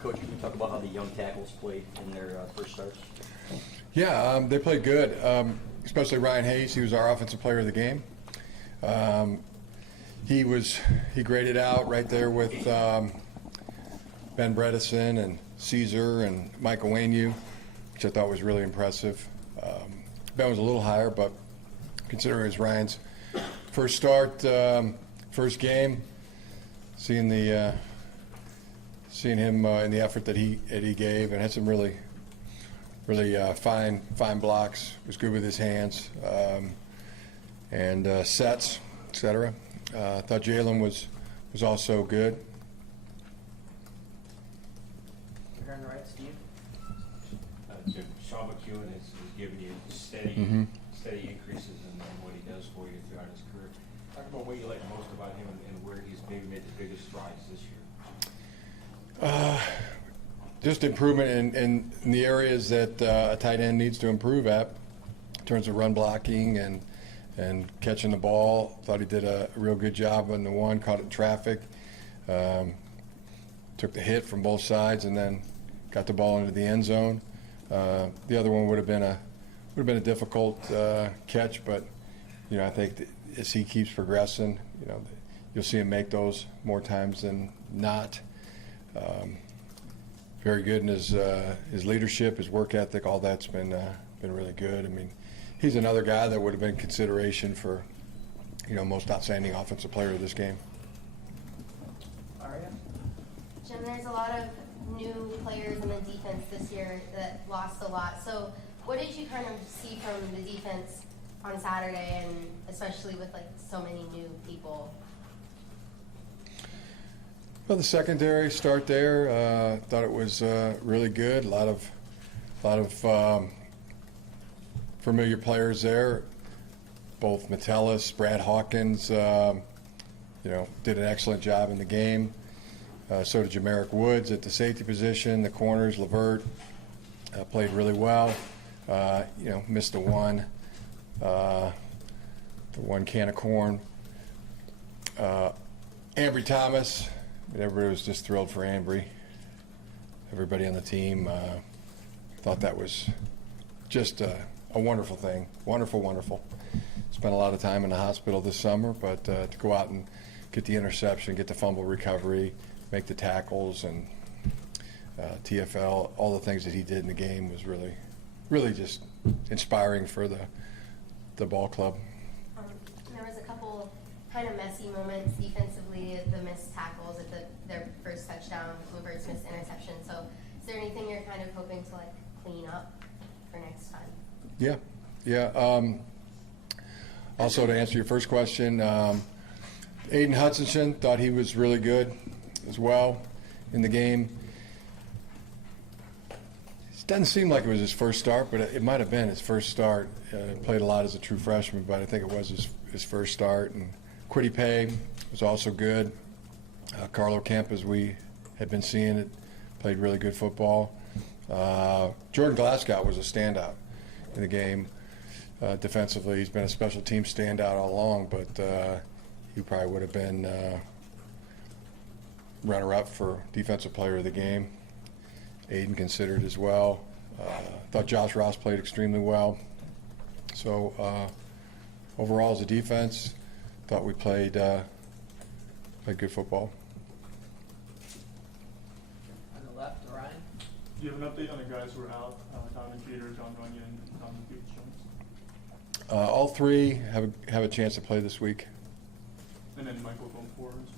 Coach, can you talk about how the young tackles played in their first starts? Yeah, they played good, especially Ryan Hayes. He was our offensive player of the game. He graded out right there with Ben Bredesen and Caesar and Michael Wainu, which I thought was really impressive. Ben was a little higher, but considering it was Ryan's first start, first game, seeing him in the effort that he gave, and had some really fine blocks. Was good with his hands and sets, etc. I thought Jalen was also good. Here on the right, Steve. Jim, Sean McEwen has given you steady increases in what he does for you throughout his career. Talk about what you like most about him and where he's maybe made the biggest strides this year. Just improvement in the areas that a tight end needs to improve at, in terms of run blocking and catching the ball. Thought he did a real good job on the one, caught it in traffic, took the hit from both sides, and then got the ball into the end zone. The other one would have been a difficult catch, but I think that as he keeps progressing, you'll see him make those more times than not. Very good in his leadership, his work ethic. All that's been really good. I mean, he's another guy that would have been consideration for most outstanding offensive player of this game. Aria. Jim, there's a lot of new players in the defense this year that lost a lot. So what did you kind of see from the defense on Saturday, and especially with so many new people? Well, the secondary start there, thought it was really good. A lot of familiar players there. Both Metellus, Brad Hawkins, did an excellent job in the game. So did Jamaric Woods at the safety position. The corners, Levert, played really well. Missed the one can of corn. Ambry Thomas. Everybody was just thrilled for Ambry. Everybody on the team thought that was just a wonderful thing. Wonderful. Spent a lot of time in the hospital this summer, but to go out and get the interception, get the fumble recovery, make the tackles, and TFL, all the things that he did in the game was really just inspiring for the ball club. There was a couple kind of messy moments defensively, the missed tackles at their first touchdown, Levert's missed interception. So is there anything you're kind of hoping to clean up for next time? Yeah. Also, to answer your first question, Aiden Hutchinson, thought he was really good as well in the game. It doesn't seem like it was his first start, but it might have been his first start. Played a lot as a true freshman, but I think it was his first start. And Quiddy Pay was also good. Carlo Kemp, as we had been seeing it, played really good football. Jordan Glasgow was a standout in the game defensively. He's been a special team standout all along, but he probably would have been runner-up for defensive player of the game. Aiden considered as well. Thought Josh Ross played extremely well. So overall, as a defense, thought we played good football. On the left, Ryan. Do you have an update on the guys who are out? Donovan Peter, John Runyon, and Donovan Peoples-Jones? All three have a chance to play this week. And then Michael going forward as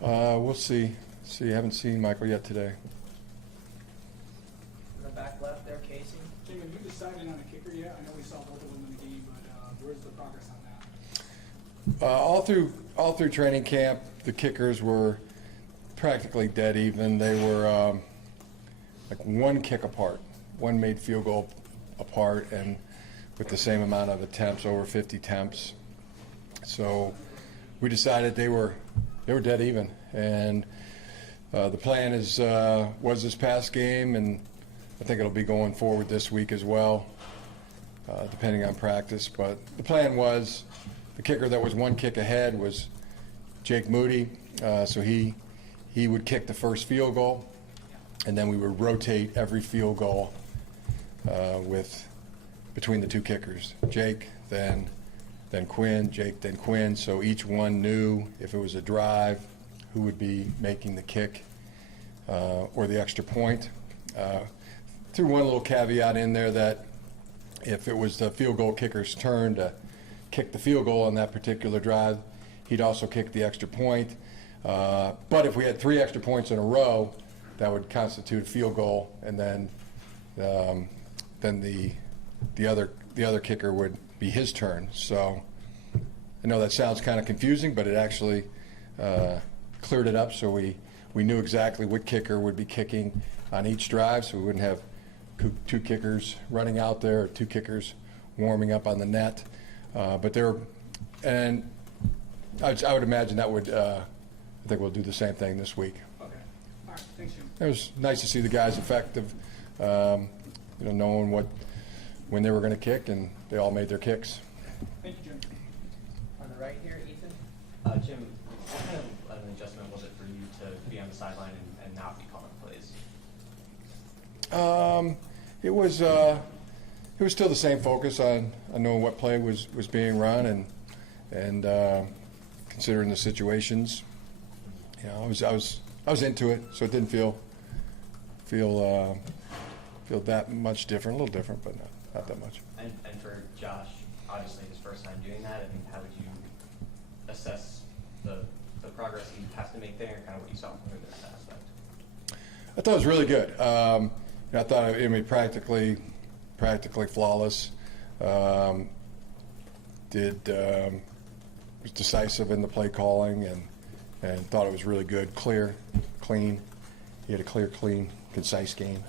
well? We'll see. I haven't seen Michael yet today. In the back left there, Casey. Jim, have you decided on a kicker yet? I know we saw both of them in the game, but where's the progress on that? All through training camp, the kickers were practically dead even. They were one kick apart, one made field goal apart, and with the same amount of attempts, over 50 attempts. So we decided they were dead even, and the plan was this past game, and I think it'll be going forward this week as well, depending on practice. But the plan was the kicker that was one kick ahead was Jake Moody, so he would kick the first field goal, and then we would rotate every field goal between the two kickers, Jake, then Quinn, Jake, then Quinn. So each one knew if it was a drive, who would be making the kick or the extra point. Threw one little caveat in there that if it was the field goal kicker's turn to kick the field goal on that particular drive, he'd also kick the extra point. But if we had 3 extra points in a row, that would constitute a field goal, and then the other kicker would be his turn. So I know that sounds kind of confusing, but it actually cleared it up, so we knew exactly what kicker would be kicking on each drive, so we wouldn't have 2 kickers running out there or 2 kickers warming up on the net. And I would imagine that would, I think we'll do the same thing this week. Okay. All right, thanks, Jim. It was nice to see the guys effective, knowing when they were going to kick, and they all made their kicks. Thank you, Jim. On the right here, Ethan. Jim, what kind of an adjustment was it for you to be on the sideline and not be calling plays? It was still the same focus on knowing what play was being run and considering the situations. I was into it, so it didn't feel that much different. A little different, but not that much. And for Josh, obviously his first time doing that, I mean, how would you assess the progress he has to make there and kind of what you saw from him in that aspect? I thought it was really good. I thought practically flawless. Was decisive in the play calling and thought it was really good, clear, clean. He had a clear, clean, concise game.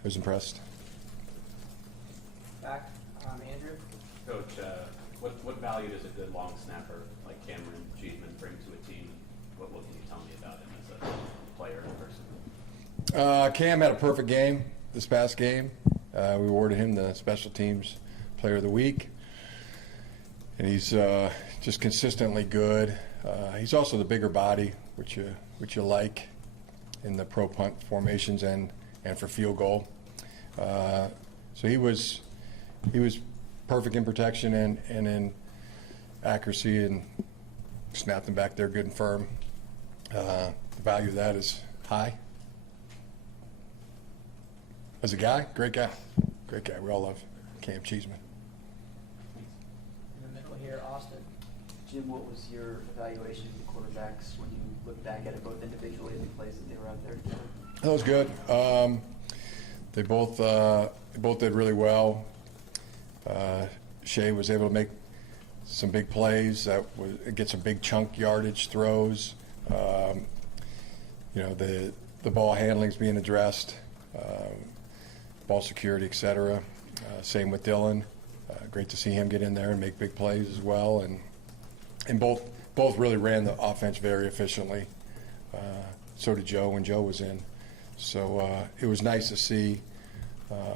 I was impressed. Back, Andrew. Coach, what value does a good long snapper like Cameron Cheeseman bring to a team? What can you tell me about him as a player and person? Cam had a perfect game this past game. We awarded him the Special Teams Player of the Week. And he's just consistently good. He's also the bigger body, which you like in the pro punt formations and for field goal. So he was perfect in protection and in accuracy, and snapped them back there good and firm. The value of that is high. As a guy, great guy. We all love Cam Cheeseman. In the middle here, Austin. Jim, what was your evaluation of the quarterbacks when you look back at it, both individually and the plays that they were out there together? That was good. They both did really well. Shea was able to make some big plays, get some big chunk yardage throws. The ball handling's being addressed, ball security, etc. Same with Dylan. Great to see him get in there and make big plays as well. And both really ran the offense very efficiently. So did Joe when Joe was in. So it was nice to see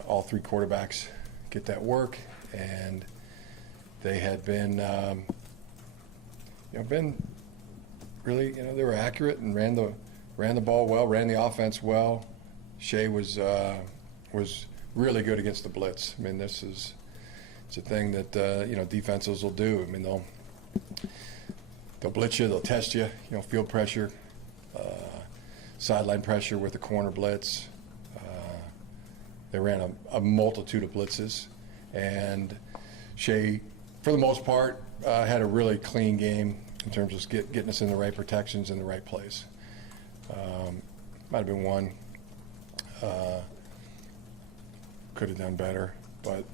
all 3 quarterbacks get that work, and they had been really, they were accurate and ran the ball well, ran the offense well. Shea was really good against the blitz. I mean, it's a thing that defenses will do. I mean, they'll blitz you, they'll test you, field pressure, sideline pressure with the corner blitz. They ran a multitude of blitzes, and Shea, for the most part, had a really clean game in terms of getting us in the right protections in the right place. Might have been one could have done better, but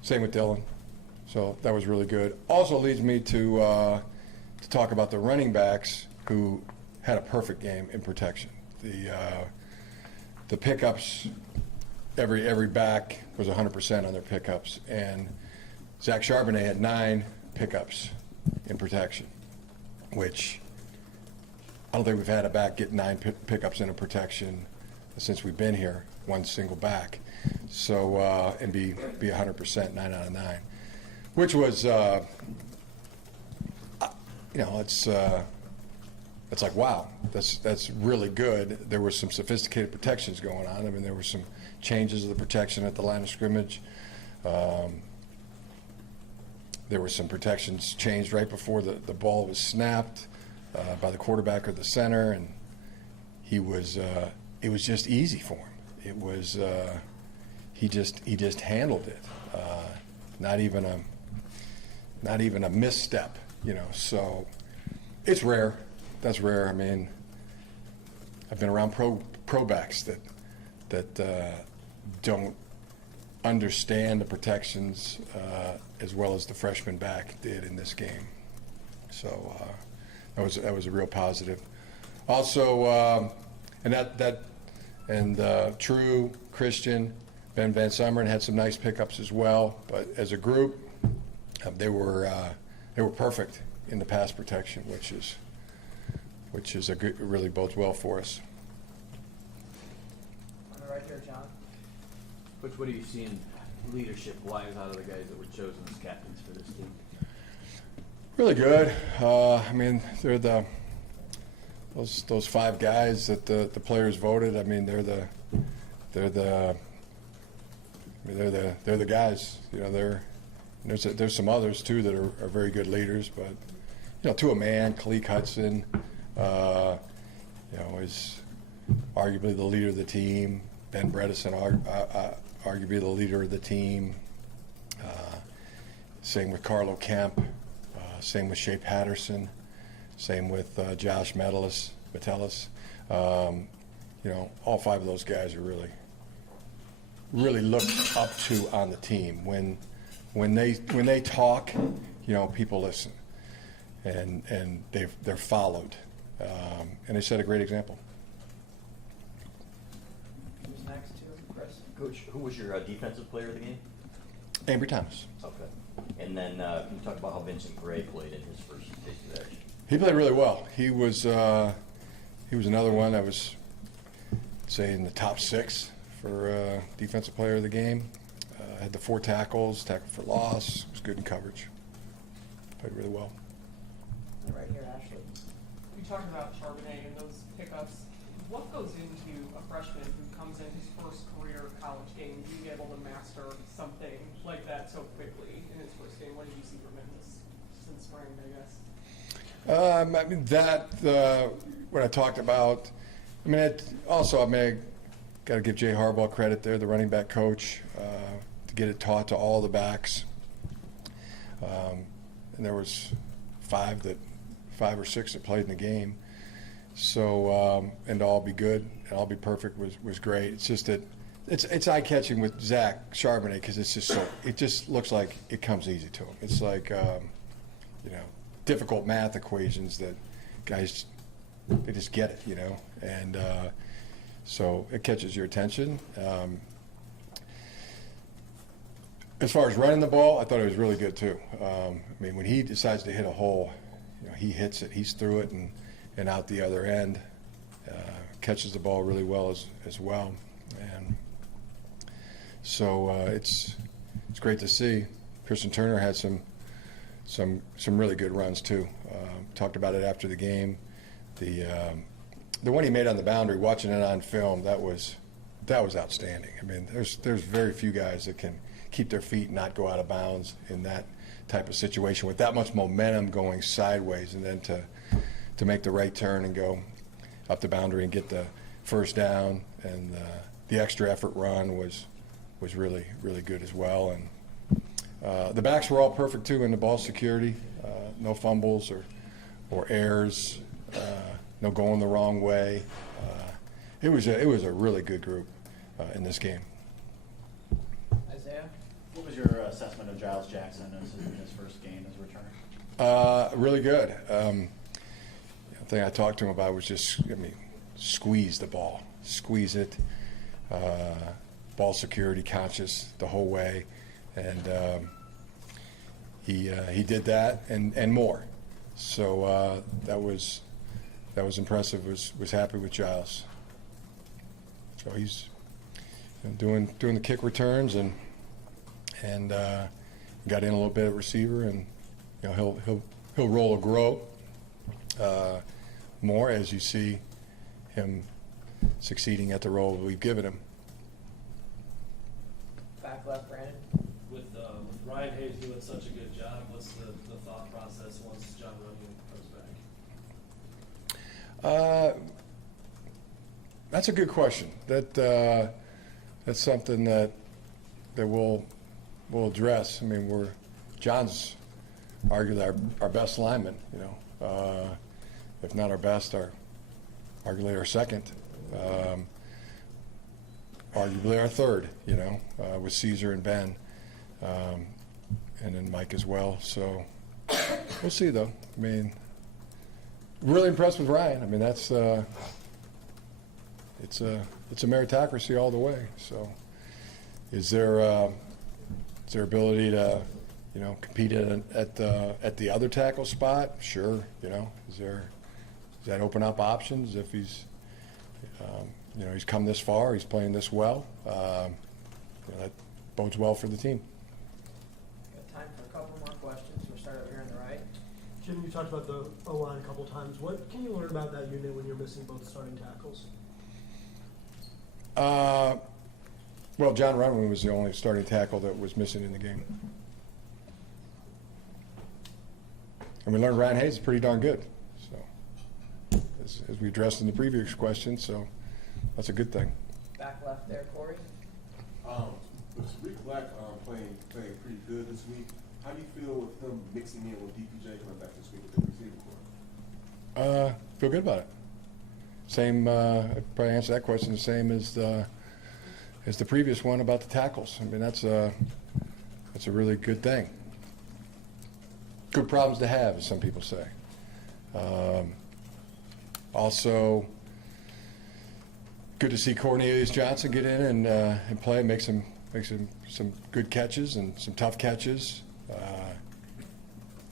same with Dylan. So that was really good. Also leads me to talk about the running backs who had a perfect game in protection. The pickups, every back was 100% on their pickups, and Zach Charbonnet had 9 pickups in protection, which I don't think we've had a back get 9 pickups in a protection since we've been here, one single back. So and be 100%, 9 out of 9, which was it's it's like, wow, that's really good. There was some sophisticated protections going on. I mean, there were some changes of the protection at the line of scrimmage. There were some protections changed right before the ball was snapped by the quarterback or the center, and it was just easy for him. It was he just handled it. Not even a misstep, you know. So it's rare. That's rare. I mean, I've been around pro backs that don't understand the protections as well as the freshman back did in this game. So that was a real positive. Also, True, Christian, Ben Van Summeren had some nice pickups as well. But as a group, they were perfect in the pass protection, which is a good, really bodes well for us. On the right here, John. Coach, what are you seeing leadership-wise out of the guys that were chosen as captains for this team? Really good. I mean, they're those 5 guys that the players voted. I mean, they're the guys. You know, there's some others too that are very good leaders, but you know, to a man, Kalik Hudson, you know, is arguably the leader of the team. Ben Bredesen, arguably the leader of the team. Same with Carlo Kemp. Same with Shea Patterson. Same with Josh Metellus. You know, all 5 of those guys are really looked up to on the team. When they talk, you know, people listen, and they're followed, and they set a great example. Who's next to Chris? Coach, who was your defensive player of the game? Ambry Thomas. Okay. And then can you talk about how Vincent Gray played in his first taste of action? He played really well. He was another one that was, say, in the top 6 for defensive player of the game. Had the 4 tackles, tackle for loss, was good in coverage. Played really well. On the right here, Ashley. You talked about Charbonnet and those pickups. What goes into a freshman who comes in his first career college game, being able to master something like that so quickly in his first game? What did you see from him since spring, I guess? I mean, what I talked about, I mean, I got to give Jay Harbaugh credit there, the running back coach, to get it taught to all the backs. And there was 5 or 6 that played in the game. So, and to all be good and all be perfect was great. It's just that it's eye-catching with Zach Charbonnet because it's just it just looks like it comes easy to him. It's like, you know, difficult math equations that guys, they just get it, you know, and so it catches your attention. As far as running the ball, I thought it was really good too. I mean, when he decides to hit a hole, you know, he hits it, he's through it and out the other end, catches the ball really well as well, and so it's great to see. Christian Turner had some really good runs too. Talked about it after the game. The one he made on the boundary, watching it on film, that was outstanding. I mean, there's very few guys that can keep their feet and not go out of bounds in that type of situation with that much momentum going sideways, and then to make the right turn and go up the boundary and get the first down, and the extra effort run was really good as well. And the backs were all perfect too in the ball security, no fumbles or errors, no going the wrong way. It was a really good group in this game. Isaiah. What was your assessment of Giles Jackson in his first game as returner? Really good. The thing I talked to him about was just, I mean, squeeze the ball, squeeze it, ball security conscious the whole way, and he did that and more. So that was impressive. Was happy with Giles. So he's doing the kick returns and got in a little bit at receiver, and you know he'll roll or grow. more as you see him succeeding at the role we've given him. Back left, Brandon. With Ryan Hayes doing such a good job, what's the thought process once John Runyon comes back? That's a good question. That's something that we'll address. I mean, John's arguably our best lineman, you know, if not our best, arguably our second, arguably our third, you know, with Caesar and Ben, and then Mike as well. So we'll see, though. I mean, really impressed with Ryan. I mean, that's it's a meritocracy all the way. So is there ability to, you know, compete at the other tackle spot? Sure. You know, does that open up options if he's you know, he's come this far, he's playing this well. You know, that bodes well for the team. Got time for a couple more questions. We'll start over here on the right. Jim, you talked about the O-line a couple times. What can you learn about that unit when you're missing both starting tackles? Well, John Runyon was the only starting tackle that was missing in the game. And we learned Ryan Hayes is pretty darn good. So, as we addressed in the previous question, so that's a good thing. Back left there, Corey. With Rick Black playing pretty good this week, how do you feel with him mixing in with DPJ coming back this week with the receiving corps? Feel good about it. Same, I'd probably answer that question the same as the previous one about the tackles. I mean, that's a really good thing. Good problems to have, as some people say. Also, good to see Cornelius Johnson get in and play, make some good catches and some tough catches.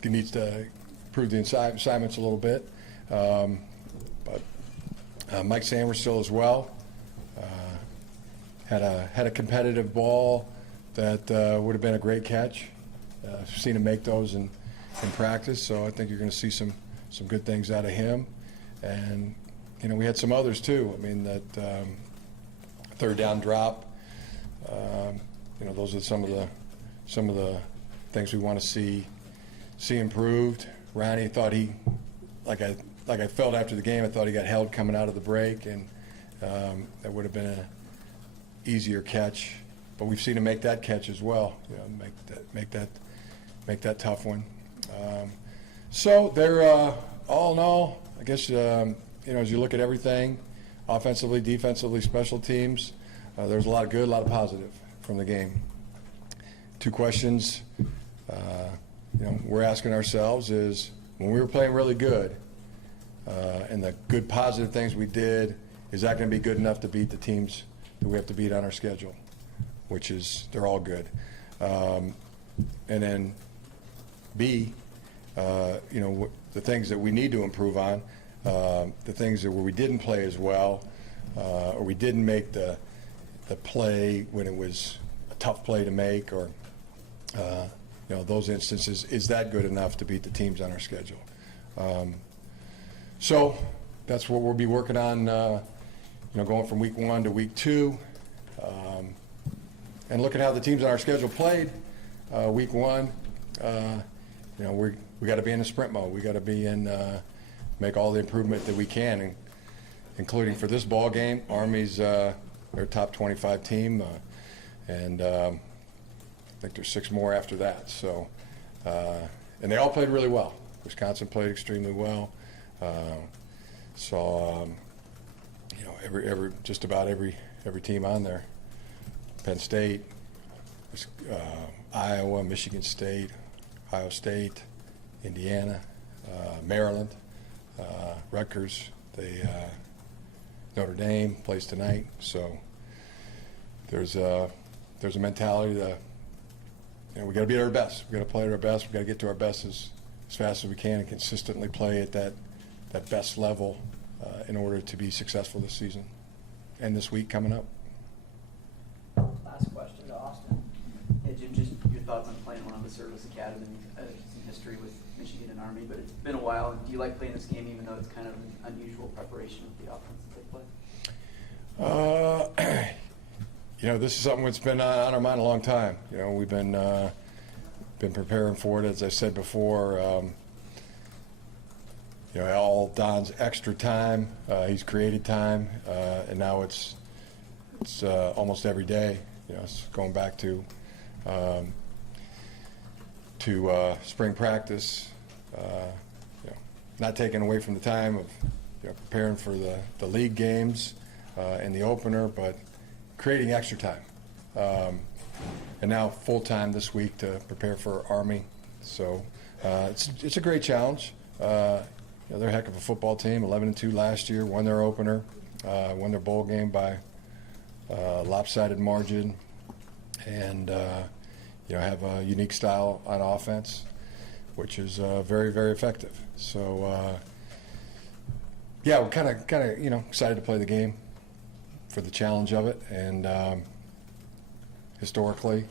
He needs to improve the assignments a little bit, but Mike Sanders still as well. Had a competitive ball that would have been a great catch. Seen him make those in practice, so I think you're going to see some good things out of him. And you know, we had some others too. I mean, that third down drop. You know, those are some of the things we want to see improved. Ronnie thought like I felt after the game, I thought he got held coming out of the break, and that would have been an easier catch. But we've seen him make that catch as well. You know, make that tough one. So they're all in all, I guess. You know, as you look at everything, offensively, defensively, special teams, there's a lot of good, a lot of positive from the game. Two questions, you know, we're asking ourselves is, when we were playing really good, and the good positive things we did, is that going to be good enough to beat the teams that we have to beat on our schedule? Which is, they're all good. And then B, you know, the things that we need to improve on, the things that where we didn't play as well, or we didn't make the play when it was a tough play to make, or you know, those instances, is that good enough to beat the teams on our schedule? So that's what we'll be working on, you know, going from week 1 to week 2, and look at how the teams on our schedule played week 1. You know, we got to be in a sprint mode. We got to be in make all the improvement that we can, including for this ball game. Army's their top 25 team, and I think there's 6 more after that. So, and they all played really well. Wisconsin played extremely well. You know, just about every team on there. Penn State, Iowa, Michigan State, Ohio State, Indiana, Maryland, Rutgers, Notre Dame plays tonight. So there's a mentality that, you know, we got to be at our best. We got to play at our best. We got to get to our best as fast as we can and consistently play at that best level in order to be successful this season and this week coming up. Last question to Austin. Hey Jim, just your thoughts on playing one of the service academies. history with Michigan and Army, but it's been a while. Do you like playing this game even though it's kind of an unusual preparation with the offense that they play? This is something that's been on our mind a long time. We've been preparing for it, as I said before. All Don's extra time, he's created time, and now it's almost every day. It's going back to spring practice. Not taking away from the time of preparing for the league games and the opener, but creating extra time. And now full time this week to prepare for Army. So it's a great challenge. They're a heck of a football team. 11-2 last year. Won their opener. Won their bowl game by lopsided margin, and have a unique style on offense, which is very, very effective. So we're kind of excited to play the game for the challenge of it, and historically,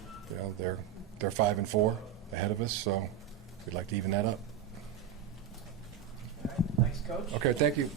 they're 5-4 ahead of us, so we'd like to even that up. Thanks, Coach. Okay, thank you.